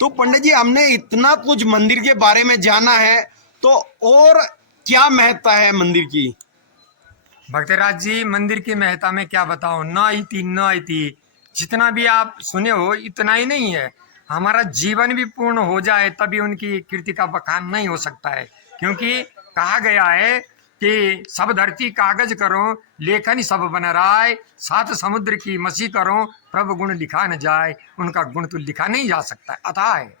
तो पंडित जी, हमने इतना कुछ मंदिर के बारे में जाना है, तो और क्या महत्ता है मंदिर की? भक्तराज जी, मंदिर की महत्ता में क्या बताऊं, न इति जितना भी आप सुने हो इतना ही नहीं है। हमारा जीवन भी पूर्ण हो जाए तभी उनकी कीर्ति का बखान नहीं हो सकता है, क्योंकि कहा गया है कि सब धरती कागज करो, लेखन सब बन राय, सात समुद्र की मसी करो, प्रभु गुण लिखा न जाए। उनका गुण तो लिखा नहीं जा सकता, अथाह है।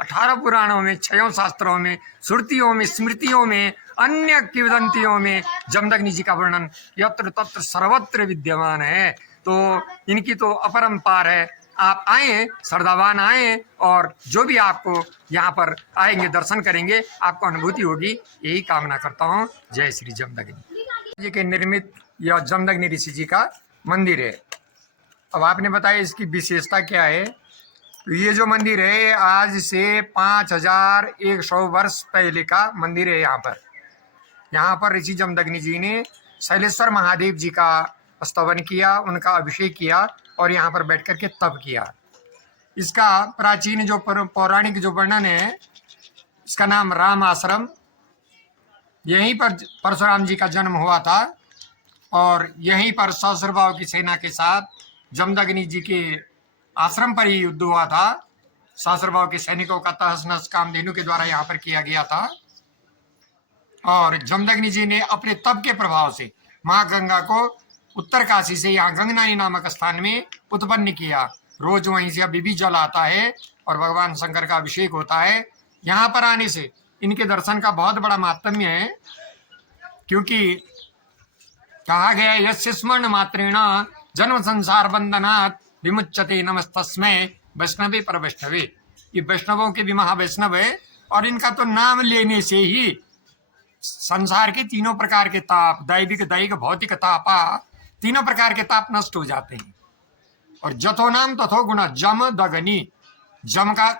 18 पुराणों में, 6 शास्त्रों में, श्रुतियों में, स्मृतियों में, अन्य किंवदंतियों में जमदग्नि जी का वर्णन यत्र तत्र सर्वत्र विद्यमान है। तो इनकी तो अपरंपार है। आप आए, श्रद्धावान आए, और जो भी आपको यहाँ पर आएंगे, दर्शन करेंगे, आपको अनुभूति होगी। यही कामना करता हूँ। जय श्री जमदग्नि जी के निर्मित यह जमदग्नि ऋषि जी का मंदिर है। अब आपने बताया इसकी विशेषता क्या है। तो ये जो मंदिर है आज से 5100 वर्ष पहले का मंदिर है। यहाँ पर ऋषि जमदग्नि जी ने शैलेश्वर महादेव जी का स्तवन किया, उनका अभिषेक किया और यहाँ पर बैठ करके तप किया। इसका प्राचीन जो पौराणिक जो वर्णन है, इसका नाम राम आश्रम। यहीं पर परशुराम जी का जन्म हुआ था और यहीं पर सहस्त्रभाव की सेना के साथ जमदग्नि जी के आश्रम पर ही युद्ध हुआ था। सहस्त्रभाव के सैनिकों का तहस नहस कामधेनु के द्वारा यहाँ पर किया गया था। और जमदग्नि जी ने अपने तप के प्रभाव से माँ गंगा को उत्तर काशी से यहाँ गंगनानी नामक स्थान में उत्पन्न किया। रोज वहीं से अभी भी जल आता है और भगवान शंकर का अभिषेक होता है। यहाँ पर आने से इनके दर्शन का बहुत बड़ा महात्म्य है, क्योंकि कहा गया है यस्य स्मरण मात्रेण जन्म संसार बंधनात् विमुच्यते नमस्तस्मै वैष्णवे पर वैष्णवे। ये वैष्णवों के भी महावैष्णव है और इनका तो नाम लेने से ही संसार के तीनों प्रकार के ताप, दैविक दैहिक भौतिक तापा, तीनों प्रकार के ताप नष्ट हो जाते हैं। और जथो नाम तथो गुण जम दग्नि। जम का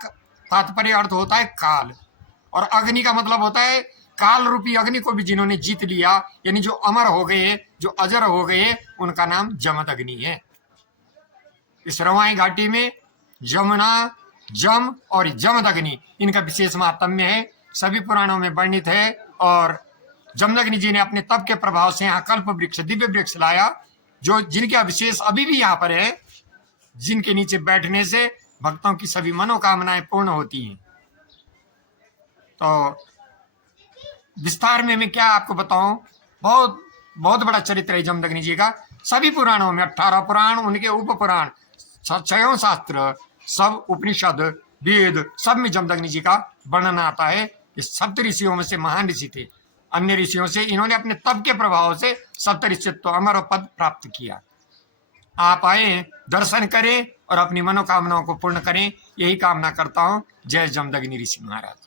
तात्पर्य अर्थ होता है काल, और अग्नि का मतलब होता है काल रूपी अग्नि को भी जिन्होंने जीत लिया, यानी जो अमर हो गए, जो अजर हो गए, उनका नाम जमदग्नि है। इस रवाई घाटी में जमुना, जम और जमदग्नि, इनका विशेष महात्म्य है, सभी पुराणों में वर्णित है। और जमदग्नि जी ने अपने तप के प्रभाव से यहाँ कल्प वृक्ष, दिव्य वृक्ष लाया, जो जिनका विशेष अभी भी यहाँ पर है, जिनके नीचे बैठने से भक्तों की सभी मनोकामनाएं पूर्ण होती हैं। तो विस्तार में मैं क्या आपको बताऊं, बहुत बहुत बड़ा चरित्र है जमदग्नि जी का। सभी पुराणों में 18 पुराण, उनके उप पुराण, 6 शास्त्र, सब उपनिषद, वेद, सब में जमदग्नि जी का वर्णन आता है। ये सप्त ऋषियों में से महान ऋषि थे। अन्य ऋषियों से इन्होंने अपने तप के प्रभाव से सप्त ऋषित्व अमर पद प्राप्त किया। आप आए, दर्शन करें और अपनी मनोकामनाओं को पूर्ण करें, यही कामना करता हूँ। जय जमदग्नि ऋषि महाराज।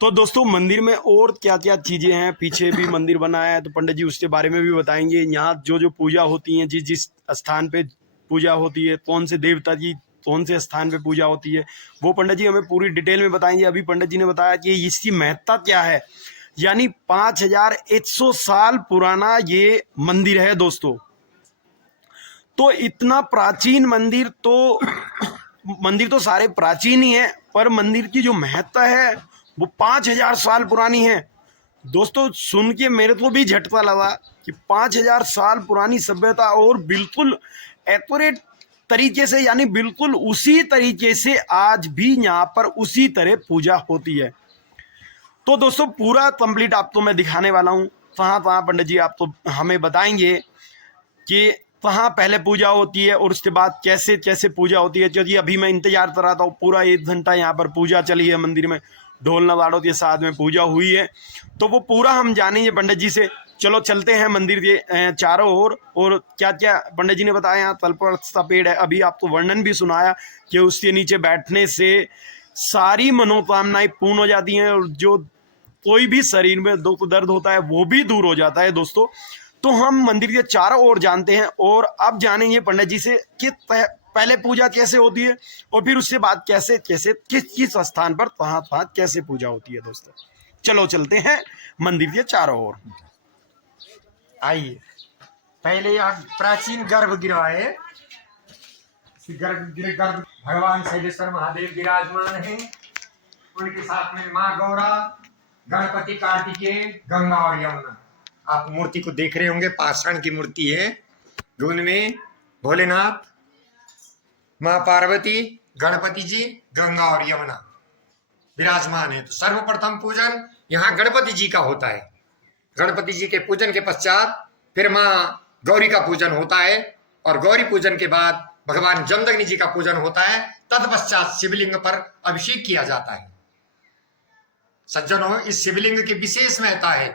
तो दोस्तों, मंदिर में और क्या क्या चीजें हैं, पीछे भी मंदिर बना है, तो पंडित जी उसके बारे में भी बताएंगे। यहाँ जो जो पूजा होती है, जिस जिस स्थान पे पूजा होती है, कौन से देवता की कौन से स्थान पे पूजा होती है, वो पंडित जी हमें पूरी डिटेल में बताएंगे। अभी पंडित जी ने बताया कि इसकी महत्ता क्या है, यानी 5100 साल पुराना ये मंदिर है दोस्तों। तो इतना प्राचीन मंदिर, तो मंदिर तो सारे प्राचीन ही है, पर मंदिर की जो महत्ता है वो 5000 साल पुरानी है दोस्तों। सुन के मेरे को भी झटका लगा कि 5000 साल पुरानी सभ्यता, और बिल्कुल एक्यूरेट तरीके से, यानी बिल्कुल उसी तरीके से आज भी यहाँ पर उसी तरह पूजा होती है। तो दोस्तों, पूरा कंप्लीट आपको मैं दिखाने वाला हूँ। कहाँ पंडित जी आप तो हमें बताएंगे कि कहाँ पहले पूजा होती है और उसके बाद कैसे कैसे पूजा होती है। क्योंकि अभी मैं इंतजार कर रहा था, पूरा 1 घंटा यहाँ पर पूजा चली है मंदिर में, ढोल नगाड़ों के साथ में पूजा हुई है। तो वो पूरा हम जानेंगे पंडित जी से। चलो चलते हैं मंदिर के चारों ओर। और क्या क्या पंडित जी ने बताया, यहाँ तलपट का पेड़ है, अभी आपको वर्णन भी सुनाया कि उसके नीचे बैठने से सारी मनोकामनाएं पूर्ण हो जाती हैं, और जो कोई भी शरीर में दुख दर्द होता है वो भी दूर हो जाता है दोस्तों। तो हम मंदिर के चारों ओर जानते हैं, और अब जानेंगे पंडित जी से कि पहले पूजा कैसे होती है और फिर उसके बाद कैसे कैसे किस किस स्थान पर कहाँ कैसे पूजा होती है दोस्तों। चलो चलते हैं मंदिर के चारों ओर। आइए, पहले यहाँ प्राचीन गर्भगृह है। गर्भ भगवान शैलेश्वर महादेव विराजमान हैं। उनके साथ में माँ गौरा, गणपति, कार्तिकेय, गंगा और यमुना। आप मूर्ति को देख रहे होंगे, पाषाण की मूर्ति है। उनमें भोलेनाथ, माँ पार्वती, गणपति जी, गंगा और यमुना विराजमान है। तो सर्वप्रथम पूजन यहाँ गणपति जी का होता है। गणपति जी के पूजन के पश्चात फिर माँ गौरी का पूजन होता है और गौरी पूजन के बाद भगवान जमदग्नि जी का पूजन होता है। तत्पश्चात शिवलिंग पर अभिषेक किया जाता है। सज्जनों, इस शिवलिंग की विशेष महत्ता है।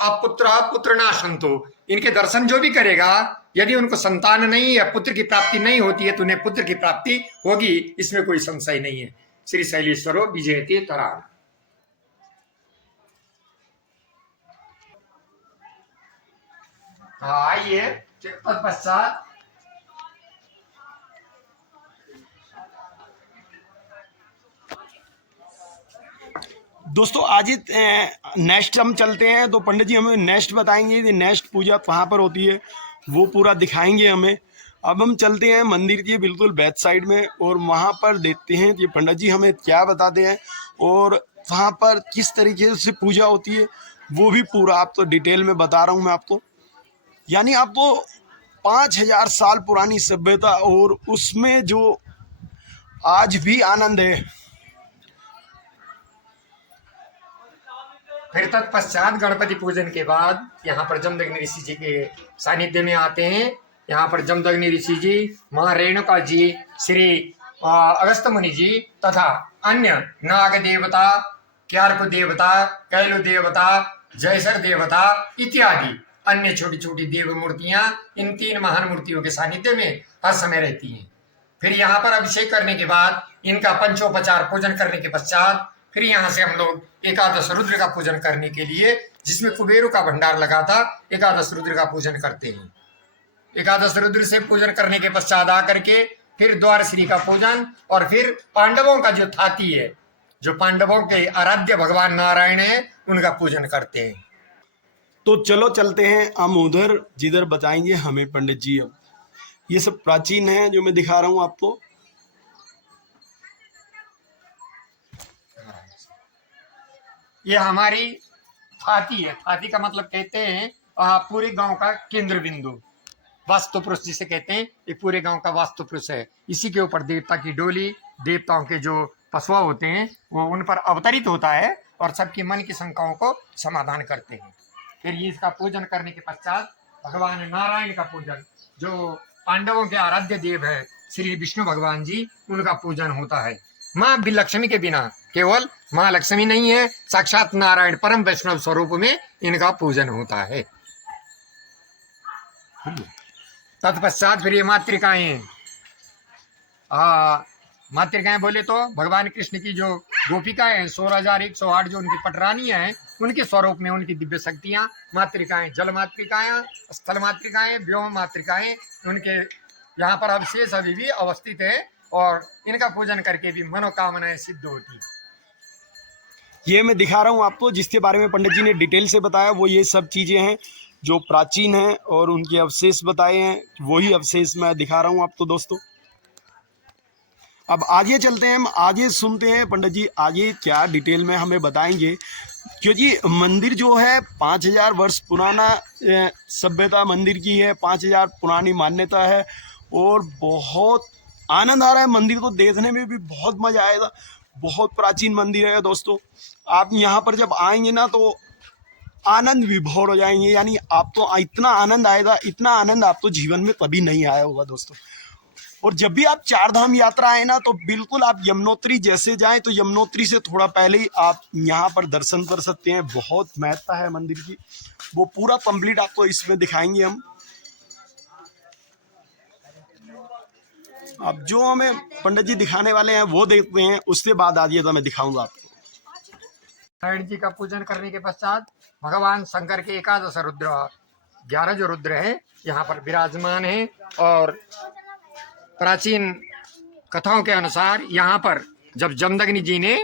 अपुत्र पुत्र नाशंतो, इनके दर्शन जो भी करेगा, यदि उनको संतान नहीं है, पुत्र की प्राप्ति नहीं होती है, तो उन्हें पुत्र की प्राप्ति होगी, इसमें कोई संशय नहीं है। श्री शैलेश्वरो विजयते तरा। आइए तत्पश्चात दोस्तों आज नेक्स्ट हम चलते हैं, तो पंडित जी हमें नेक्स्ट बताएंगे, ये नेक्स्ट पूजा कहाँ पर होती है वो पूरा दिखाएंगे हमें। अब हम चलते हैं मंदिर के बिल्कुल बैक साइड में और वहाँ पर देखते हैं कि पंडित जी हमें क्या बताते हैं और वहाँ पर किस तरीके से पूजा होती है वो भी पूरा आप तो डिटेल में बता रहा हूँ मैं आपको। यानी आपको 5000 साल पुरानी सभ्यता और उसमें जो आज भी आनंद है। फिर तत्पश्चात गणपति पूजन के बाद यहाँ पर जमदग्नि ऋषि जी के सानिध्य में आते हैं। यहाँ पर जमदग्नि ऋषि जी, माँ रेणुका जी, श्री अगस्त मुनि जी तथा अन्य नाग देवता, क्यार्क देवता, कैलु देवता, जयसर देवता इत्यादि अन्य छोटी छोटी देव मूर्तियां इन 3 महान मूर्तियों के सानिध्य में हर समय रहती हैं। फिर यहाँ पर अभिषेक करने के बाद इनका पंचोपचार पूजन करने के पश्चात फिर यहाँ से हम लोग एकादश रुद्र का पूजन करने के लिए, जिसमें कुबेरों का भंडार लगा था, एकादश रुद्र का पूजन करते हैं। एकादश रुद्र से पूजन करने के पश्चात आकर के फिर द्वार श्री का पूजन और फिर पांडवों का जो थाती है, जो पांडवों के आराध्य भगवान नारायण है, उनका पूजन करते हैं। तो चलो चलते हैं हम उधर जिधर बताएंगे हमें पंडित जी। अब ये सब प्राचीन है जो मैं दिखा रहा हूँ आपको। ये हमारी थाती है। थाती का मतलब कहते हैं पूरे गांव का केंद्र बिंदु, वास्तु पुरुष जिसे कहते हैं। ये पूरे गांव का वास्तु पुरुष है। इसी के ऊपर देवता की डोली, देवताओं के जो पशुआ होते हैं वो उन पर अवतरित होता है और सबकी मन की शंकाओं को समाधान करते हैं। फिर इसका पूजन करने के पश्चात भगवान नारायण का पूजन, जो पांडवों के आराध्य देव है श्री विष्णु भगवान जी, उनका पूजन होता है। माँ लक्ष्मी के बिना केवल माँ लक्ष्मी नहीं है, साक्षात नारायण परम वैष्णव स्वरूप में इनका पूजन होता है। तत्पश्चात फिर ये मातृकाएं, मातृकाएं बोले तो भगवान कृष्ण की जो गोपिकाएं हैं 16,108 जो उनकी पटरानियां हैं, उनके स्वरूप में उनकी दिव्य शक्तियां मातृकाएं, जल मातृकाएं, स्थल मातृकाएं, व्योम मातृकाएं, उनके यहाँ पर अवशेष अभी भी अवस्थित है और इनका पूजन करके भी मनोकामनाएं सिद्ध होती है। ये मैं दिखा रहा हूँ आपको, जिसके बारे में पंडित जी ने डिटेल से बताया वो ये सब चीज़ें हैं जो प्राचीन हैं और उनके अवशेष बताए हैं, वही अवशेष मैं दिखा रहा हूँ आपको दोस्तों। अब आगे चलते हैं, हम आगे सुनते हैं पंडित जी आगे क्या डिटेल में हमें बताएंगे, क्योंकि मंदिर जो है 5000 वर्ष पुराना सभ्यता मंदिर की है, 5000 पुरानी मान्यता है और बहुत आनंद आ रहा है। मंदिर को देखने में भी बहुत मजा आएगा, बहुत प्राचीन मंदिर है दोस्तों। आप यहाँ पर जब आएंगे ना तो आनंद विभोर हो जाएंगे, यानी आप तो इतना आनंद आएगा, इतना आनंद आप तो जीवन में कभी नहीं आया होगा दोस्तों। और जब भी आप 4 धाम यात्रा आए ना तो बिल्कुल आप यमुनोत्री जैसे जाएं तो यमुनोत्री से थोड़ा पहले ही आप यहाँ पर दर्शन कर सकते हैं। बहुत महत्ता है मंदिर की, वो पूरा कंप्लीट आपको इसमें दिखाएंगे हम। अब जो हमें पंडित जी दिखाने वाले हैं वो देखते हैं, उसके बाद आइए तो मैं दिखाऊंगा आपको। नारायण जी का पूजन करने के पश्चात भगवान शंकर के एकादश रुद्र, 11 जो रुद्र है यहाँ पर विराजमान है। और प्राचीन कथाओं के अनुसार यहाँ पर जब जमदग्नि जी ने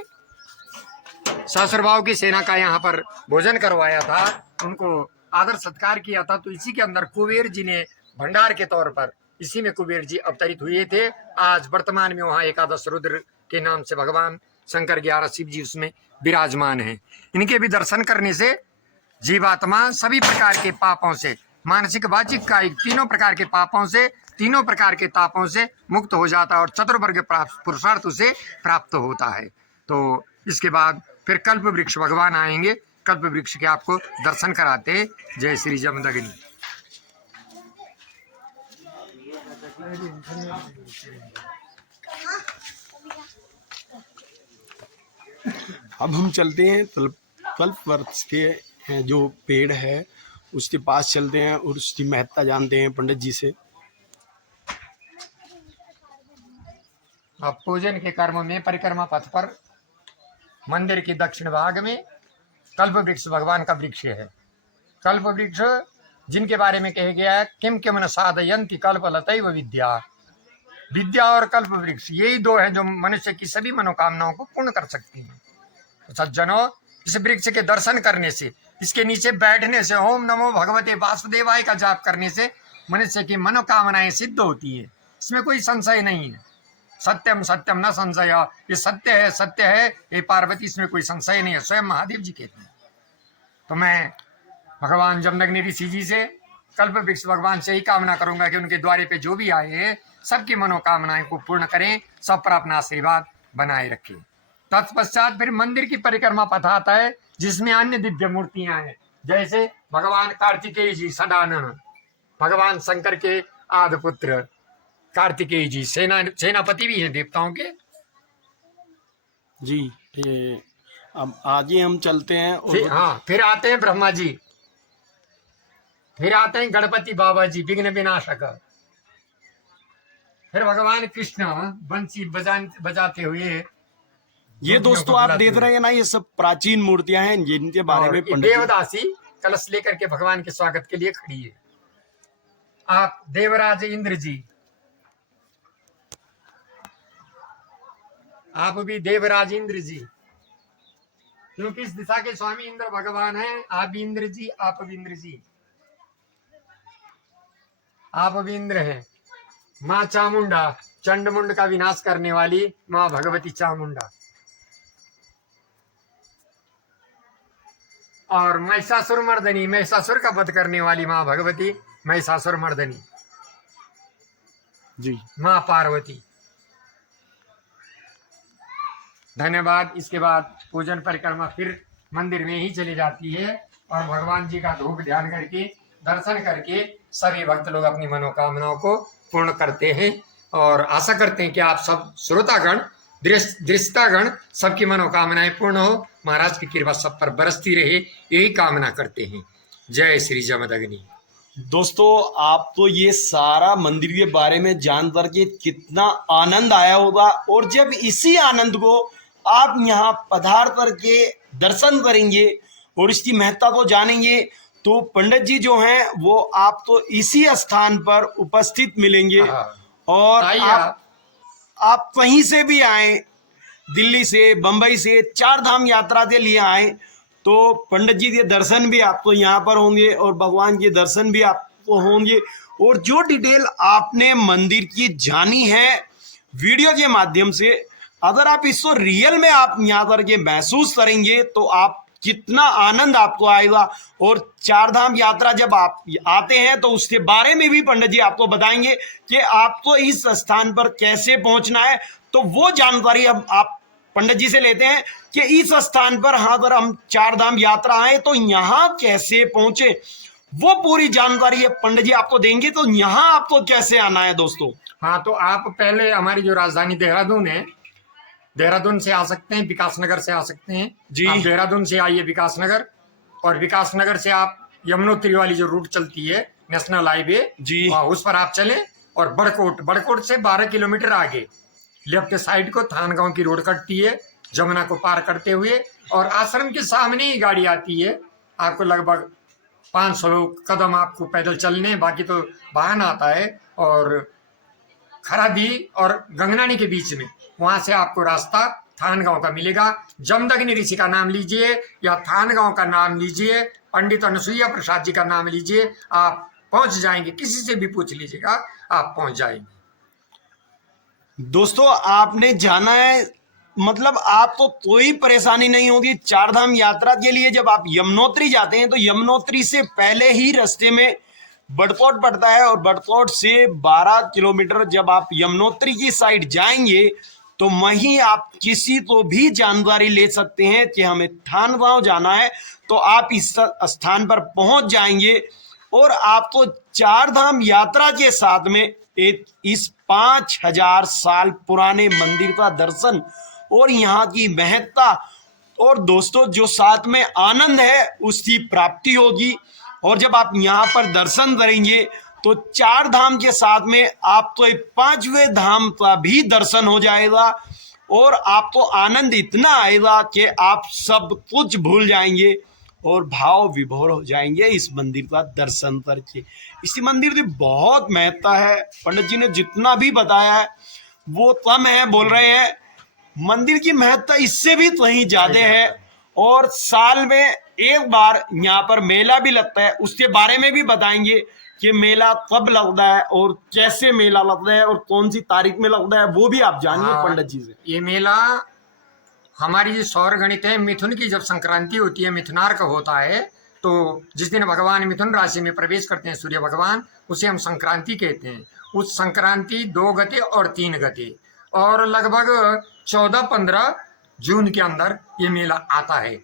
सहस्रभाव की सेना का यहाँ पर भोजन करवाया था, उनको आदर सत्कार किया था, तो इसी के अंदर कुबेर जी ने भंडार के तौर पर इसी में कुबेर जी अवतरित हुए थे। आज वर्तमान में वहाँ एकादश रुद्र के नाम से भगवान शंकर 11 शिव जी उसमें विराजमान हैं। इनके भी दर्शन करने से जीवात्मा सभी प्रकार के पापों से, मानसिक वाचिक कायिक तीनों प्रकार के पापों से, तीनों प्रकार के तापों से मुक्त हो जाता है और चतुर्वर्ग पुरुषार्थ से प्राप्त होता है। तो इसके बाद फिर कल्प वृक्ष भगवान आएंगे, कल्प वृक्ष के आपको दर्शन कराते। जय श्री जमदग्नि। अब हम चलते हैं कल्प वृक्ष के जो पेड़ है उसके पास चलते हैं और उसकी महत्ता जानते हैं पंडित जी से। अब पूजन के कर्म में परिक्रमा पथ पर मंदिर के दक्षिण भाग में कल्प वृक्ष भगवान का वृक्ष है। कल्प वृक्ष जिनके बारे में कहा गया है किम किम न साधयन्ति कल्पलतैव विद्या। विद्या और कल्प वृक्ष यही दो हैं जो मनुष्य की सभी मनोकामनाओं को पूर्ण कर सकती हैं। तो सज्जनों, इस वृक्ष के दर्शन करने से, इसके नीचे बैठने से, ओम नमो भगवते वासुदेवाय का जाप करने से मनुष्य की मनोकामनाएं सिद्ध होती है। इसमें कोई संशय नहीं है। सत्यम सत्यम न संशय, ये सत्य है, सत्य है ये पार्वती, इसमें कोई संशय नहीं है, स्वयं महादेव जी कहते हैं। तो मैं भगवान जमदग्नि ऋषि जी से, कल्प वृक्ष भगवान से ही कामना करूंगा कि उनके द्वारे पे जो भी आए हैं सबकी मनोकामनाएं को पूर्ण करें, सब पर अपना आशीर्वाद बनाए रखें। तत्पश्चात फिर मंदिर की परिक्रमा पथ आता है जिसमें अन्य दिव्य मूर्तियां हैं, जैसे भगवान कार्तिकेय जी सदानंद, भगवान शंकर के आदि पुत्र कार्तिकेय जी सेनापति भी हैं देवताओं के। जी ये अब आगे हम चलते हैं और हाँ, फिर आते हैं ब्रह्मा जी, फिर आते हैं गणपति बाबा जी विघ्न विनाशक, फिर भगवान कृष्ण बंसी बजाते हुए। ये दोस्तों आप देख रहे हैं ना, ये सब प्राचीन मूर्तियां हैं जिनके बारे में पंडित देवदासी कलश लेकर के भगवान के स्वागत के लिए खड़ी है। आप देवराज इंद्र जी, आप भी देवराज इंद्र जी, क्योंकि इस दिशा के स्वामी इंद्र भगवान हैं। आप भी इंद्र जी, आप भी इंद्र जी, आप भी इंद्र हैं। माँ चामुंडा, चंडमुंड का विनाश करने वाली माँ भगवती चामुंडा, और महिषासुर मर्दनी, महिषासुर का वध करने वाली माँ भगवती महिषासुर मर्दनी जी, माँ पार्वती। धन्यवाद। इसके बाद पूजन परिक्रमा फिर मंदिर में ही चली जाती है और भगवान जी का धूप ध्यान करके दर्शन करके सभी भक्त लोग अपनी मनोकामनाओं को पूर्ण करते हैं। और आशा करते हैं कि आप सब श्रोतागण, दृष्टागण सबकी मनोकामनाएं पूर्ण हो, महाराज की कृपा सब पर बरसती रहे, यही कामना करते हैं। जय श्री जमदग्नि। दोस्तों आप तो ये सारा मंदिर के बारे में जान करके कितना आनंद आया होगा, और जब इसी आनंद को आप यहाँ पधार करके दर्शन करेंगे और इसकी महत्ता को जानेंगे तो पंडित जी जो हैं वो आप तो इसी स्थान पर उपस्थित मिलेंगे। और आप कहीं से भी आए, दिल्ली से, बंबई से, 4 धाम यात्रा के लिए आए तो पंडित जी के दर्शन भी आपको यहाँ पर होंगे और भगवान के दर्शन भी आपको होंगे। और जो डिटेल आपने मंदिर की जानी है वीडियो के माध्यम से, अगर आप इसको रियल में आप यहाँ करके महसूस करेंगे तो आप कितना आनंद आपको आएगा। और 4 धाम यात्रा जब आप आते हैं तो उसके बारे में भी पंडित जी आपको बताएंगे कि आपको इस स्थान पर कैसे पहुंचना है। तो वो जानकारी हम आप पंडित जी से लेते हैं कि इस स्थान पर हाँ अगर हम 4 धाम यात्रा आए तो यहाँ कैसे पहुंचे, वो पूरी जानकारी है पंडित जी आपको देंगे। तो यहाँ आपको कैसे आना है दोस्तों? हाँ, तो आप पहले हमारी जो राजधानी देहरादून है, देहरादून से आ सकते हैं, विकास नगर से आ सकते हैं जी। आप देहरादून से आइए विकास नगर, और विकास नगर से आप यमुनोत्री वाली जो रूट चलती है नेशनल हाईवे जी, उस पर आप चलें और बड़कोट से 12 किलोमीटर आगे लेफ्ट साइड को थानगांव की रोड कटती है जमुना को पार करते हुए, और आश्रम के सामने ही गाड़ी आती है। आपको लगभग 500 कदम आपको पैदल चलने, बाकी तो वाहन आता है। और खरादी और गंगनानी के बीच में वहां से आपको रास्ता थानगांव का मिलेगा। जमदग्नि ऋषि का नाम लीजिए या थानगांव का नाम लीजिए, पंडित अनुसुईया प्रसाद जी का नाम लीजिए, आप पहुंच जाएंगे, किसी से भी पूछ लीजिएगा आप पहुंच जाएंगे। दोस्तों आपने जाना है, मतलब आपको कोई परेशानी नहीं होगी। चार धाम यात्रा के लिए जब आप यमुनोत्री जाते हैं तो यमुनोत्री से पहले ही रास्ते में बड़कोट पड़ता है, और बड़कोट से 12 किलोमीटर जब आप यमुनोत्री की साइड जाएंगे तो वहीं आप किसी को भी जानकारी ले सकते हैं कि हमें थानगांव जाना है, तो आप इस स्थान पर पहुंच जाएंगे और आपको चार धाम यात्रा के साथ में एक इस 5000 साल पुराने मंदिर का दर्शन और यहाँ की महत्ता और दोस्तों जो साथ में आनंद है उसकी प्राप्ति होगी। और जब आप यहाँ पर दर्शन करेंगे तो चार धाम के साथ में आपको एक 5वें धाम का भी दर्शन हो जाएगा और आपको आनंद इतना आएगा कि आप सब कुछ भूल जाएंगे और भाव विभोर हो जाएंगे इस मंदिर का दर्शन करके। इसी मंदिर की बहुत महत्ता है, पंडित जी ने जितना भी बताया है वो कम है, बोल रहे हैं। मंदिर की महत्ता इससे भी कहीं ज्यादा है और साल में एक बार यहाँ पर मेला भी लगता है, उसके बारे में भी बताएंगे कि मेला कब लगता है और कैसे मेला लगता है और कौन सी तारीख में लगता है, वो भी आप जानिए पंडित जी से। ये मेला हमारी जो सौर गणित है, मिथुन की जब संक्रांति होती है, मिथुनार्क होता है, तो जिस दिन भगवान मिथुन राशि में प्रवेश करते हैं सूर्य भगवान, उसे हम संक्रांति कहते हैं। उस संक्रांति 2 गते और 3 गते और लगभग 14-15 जून के अंदर ये मेला आता है।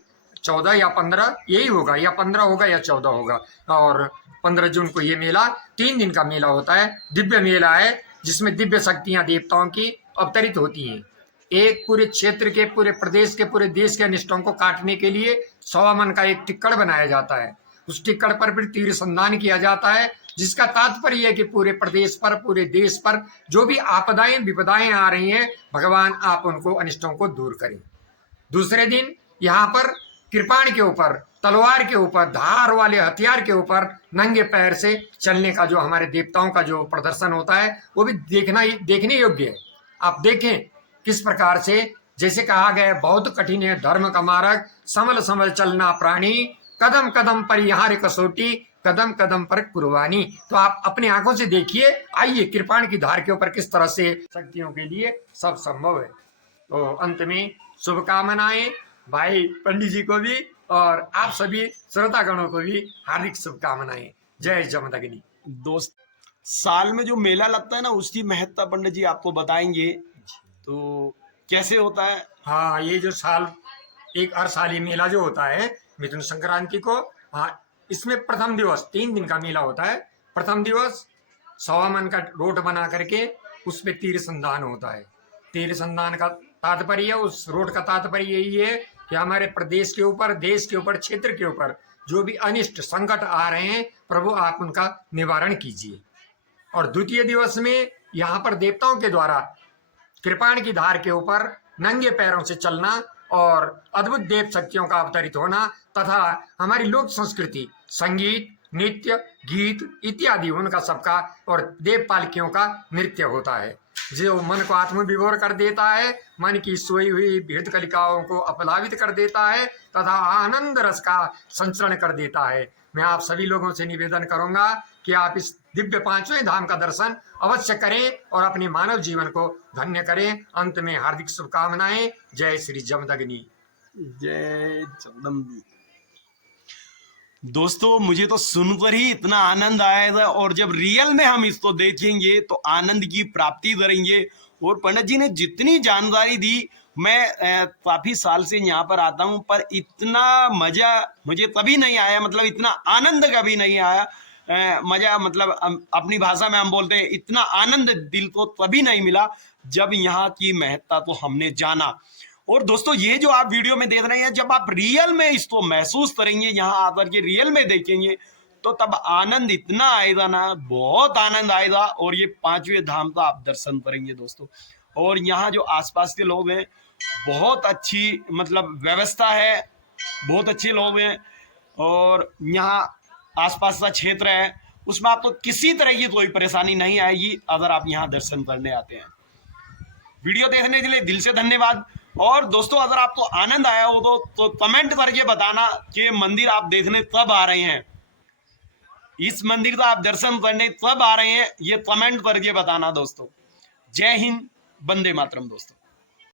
14 या 15 यही होगा, या 15 होगा या 14 होगा। और 15 जून को ये मेला 3 दिन का मेला होता है। दिव्य मेला है जिसमें दिव्य शक्तियां देवताओं की अवतरित होती हैं। एक पूरे क्षेत्र के, पूरे प्रदेश के, पूरे देश के अनिष्टों को काटने के लिए 100 मन का एक टिक्कड़ बनाया जाता है। उस टिक्कड़ पर फिर तीर संधान किया जाता है, जिसका तात्पर्य है कि पूरे प्रदेश पर, पूरे देश पर जो भी आपदाएं विपदाएं आ रही हैं, भगवान आप उनको अनिष्टों को दूर करें। दूसरे दिन यहाँ पर कृपाण के ऊपर, तलवार के ऊपर, धार वाले हथियार के ऊपर नंगे पैर से चलने का जो हमारे देवताओं का जो प्रदर्शन होता है वो भी देखने योग्य है। आप देखें किस प्रकार से, जैसे कहा गया बहुत कठिन है धर्म का मार्ग, समल समल चलना प्राणी, कदम कदम पर यहाँ कसौटी, कदम कदम पर कुर्बानी। तो आप अपने आंखों से देखिए, आइए कृपाण की धार के ऊपर किस तरह से शक्तियों के लिए सब संभव है। तो अंत में शुभकामनाएं भाई पंडित जी को भी और आप सभी श्रोतागणों को भी हार्दिक शुभकामनाएं। जय जमदग्नि। दोस्त साल में जो मेला लगता है ना उसकी महत्ता पंडित जी आपको बताएंगे, तो कैसे होता है? हाँ, ये जो हर साल ये मेला जो होता है मिथुन संक्रांति को, हाँ, इसमें प्रथम दिवस 3 दिन का मेला होता है। प्रथम दिवस 100 मन का रोट बना करके उसमें तीर संधान होता है। तीर संधान का तात्पर्य, उस रोट का तात्पर्य यही है कि हमारे प्रदेश के ऊपर, देश के ऊपर, क्षेत्र के ऊपर जो भी अनिष्ट संकट आ रहे हैं, प्रभु आप उनका निवारण कीजिए। और द्वितीय दिवस में यहाँ पर देवताओं के द्वारा कृपाण की धार के ऊपर नंगे पैरों से चलना और अद्भुत देव शक्तियों का अवतरित होना तथा हमारी लोक संस्कृति, संगीत, नृत्य, गीत इत्यादि उनका सबका और देव पालकियों का नृत्य होता है, जो मन को आत्मविभोर कर देता है, मन की सोई हुई हृदय कलिकाओं को अपलावित कर देता है तथा आनंद रस का संचरण कर देता है। मैं आप सभी लोगों से निवेदन करूंगा कि आप इस दिव्य 5वें धाम का दर्शन अवश्य करें और अपने मानव जीवन को धन्य करें। अंत में हार्दिक शुभकामनाएं। जय श्री जमदग्नि। जय जगदम्बे। दोस्तों मुझे तो सुनकर ही इतना आनंद आया था और जब रियल में हम इसको देखेंगे तो आनंद की प्राप्ति करेंगे। और पंडित जी ने जितनी जानकारी दी, मैं काफी साल से यहाँ पर आता हूँ पर इतना मजा मुझे कभी नहीं आया, मतलब इतना आनंद कभी नहीं आया। मजा मतलब अपनी भाषा में हम बोलते हैं, इतना आनंद दिल को कभी नहीं मिला जब यहाँ की महत्ता को हमने जाना। और दोस्तों ये जो आप वीडियो में देख रहे हैं, जब आप रियल में इसको महसूस करेंगे, यहाँ आकर के रियल में देखेंगे तो तब आनंद इतना आएगा ना, बहुत आनंद आएगा। और ये 5वें धाम का आप दर्शन करेंगे दोस्तों। और यहाँ जो आसपास के लोग हैं, बहुत अच्छी मतलब व्यवस्था है, बहुत अच्छे लोग हैं। और यहाँ आसपास का क्षेत्र है उसमें आपको किसी तरह की कोई परेशानी नहीं आएगी अगर आप यहाँ दर्शन करने आते हैं। वीडियो देखने के लिए दिल से धन्यवाद। और दोस्तों अगर आपको आनंद आया हो तो कमेंट करके बताना कि मंदिर आप देखने कब आ रहे हैं। इस मंदिर का आप दर्शन करने कब आ रहे हैं ये कमेंट करके बताना दोस्तों। जय हिंद, वंदे मातरम दोस्तों।